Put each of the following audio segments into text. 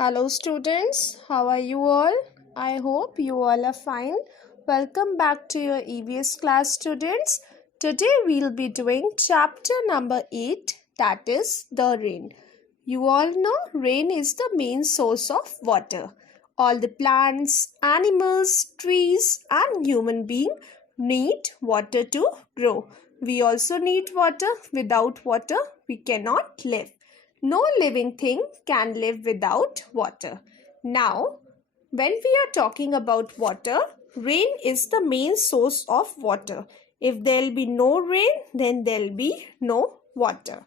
Hello students, how are you all? I hope you all are fine. Welcome back to your EVS class students. Today we'll be doing chapter number 8, that is the rain. You all know rain is the main source of water. All the plants, animals, trees and human beings need water to grow. We also need water. Without water we cannot live. No living thing can live without water. Now, when we are talking about water, rain is the main source of water. If there will be no rain, then there will be no water.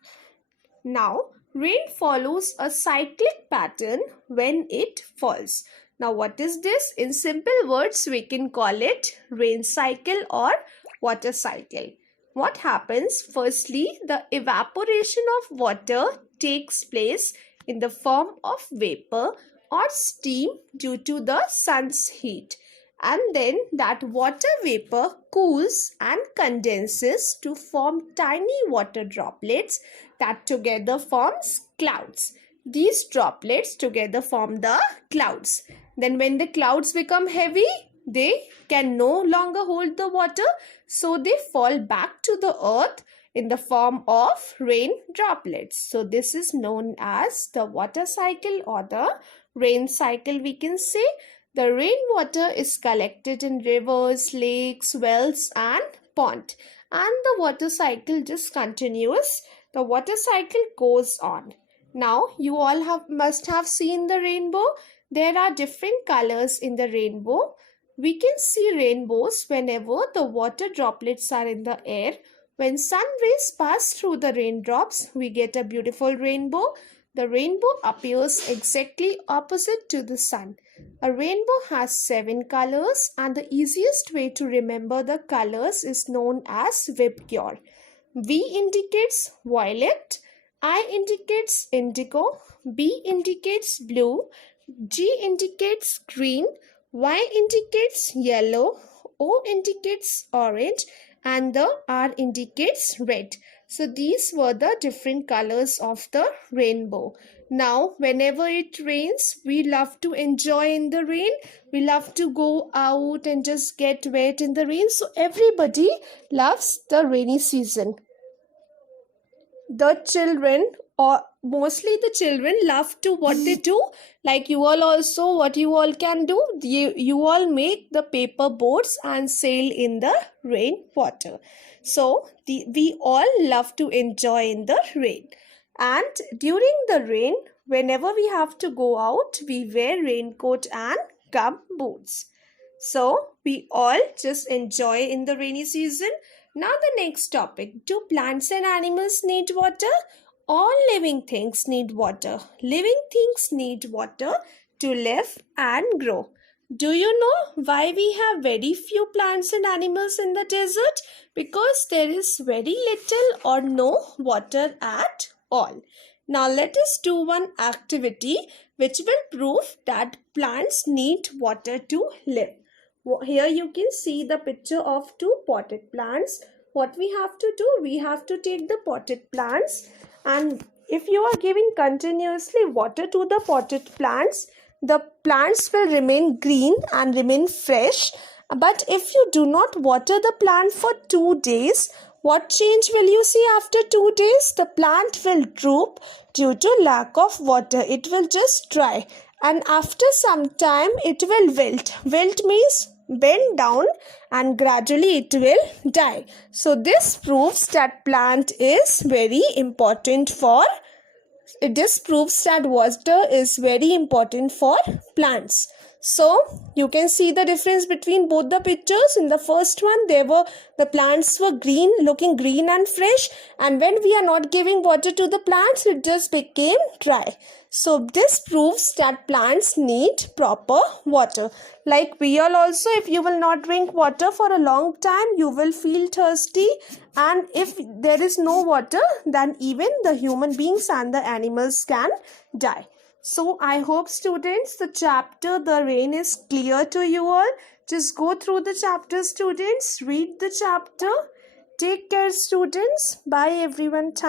Now, rain follows a cyclic pattern when it falls. Now, what is this? In simple words, we can call it rain cycle or water cycle. What happens? Firstly, the evaporation of water takes place in the form of vapor or steam due to the sun's heat. And then that water vapor cools and condenses to form tiny water droplets that together forms clouds. These droplets together form the clouds. Then when the clouds become heavy, they can no longer hold the water, so they fall back to the earth in the form of rain droplets. So this is known as the water cycle or the rain cycle, we can say. The rainwater is collected in rivers, lakes, wells and ponds, and the water cycle just continues. The water cycle goes on. Now you all must have seen the rainbow. There are different colors in the rainbow. We can see rainbows whenever the water droplets are in the air. When sun rays pass through the raindrops, we get a beautiful rainbow. The rainbow appears exactly opposite to the sun. A rainbow has 7 colors, and the easiest way to remember the colors is known as Vibgyor. V indicates violet, I indicates indigo, B indicates blue, G indicates green, Y indicates yellow, O indicates orange, and the R indicates red. So these were the different colors of the rainbow. Now, whenever it rains, we love to enjoy in the rain. We love to go out and just get wet in the rain. So everybody loves the rainy season. The children, or mostly the children, love to what they do. Like you all also, what you all can do, you all make the paper boats and sail in the rain water. So we all love to enjoy in the rain. And during the rain, whenever we have to go out, we wear raincoat and gum boots. So we all just enjoy in the rainy season. Now the next topic. Do plants and animals need water? All living things need water. Living things need water to live and grow. Do you know why we have very few plants and animals in the desert? Because there is very little or no water at all. Now let us do one activity which will prove that plants need water to live. Here you can see the picture of 2 potted plants. What we have to do, we have to take the potted plants, and if you are giving continuously water to the potted plants, the plants will remain green and remain fresh. But if you do not water the plant for 2 days, what change will you see after 2 days? The plant will droop due to lack of water. It will just dry, and after some time it will wilt. Wilt means bend down, and gradually it will die. So this proves that plant is very important for this proves that water is very important for plants. So you can see the difference between both the pictures. In the first one, the plants were green, looking green and fresh, and when we are not giving water to the plants, it just became dry. So this proves that plants need proper water. Like we all also, if you will not drink water for a long time, you will feel thirsty, and if there is no water, then even the human beings and the animals can die. So I hope students, the chapter The Rain is clear to you all. Just go through the chapter, students. Read the chapter. Take care, students. Bye everyone.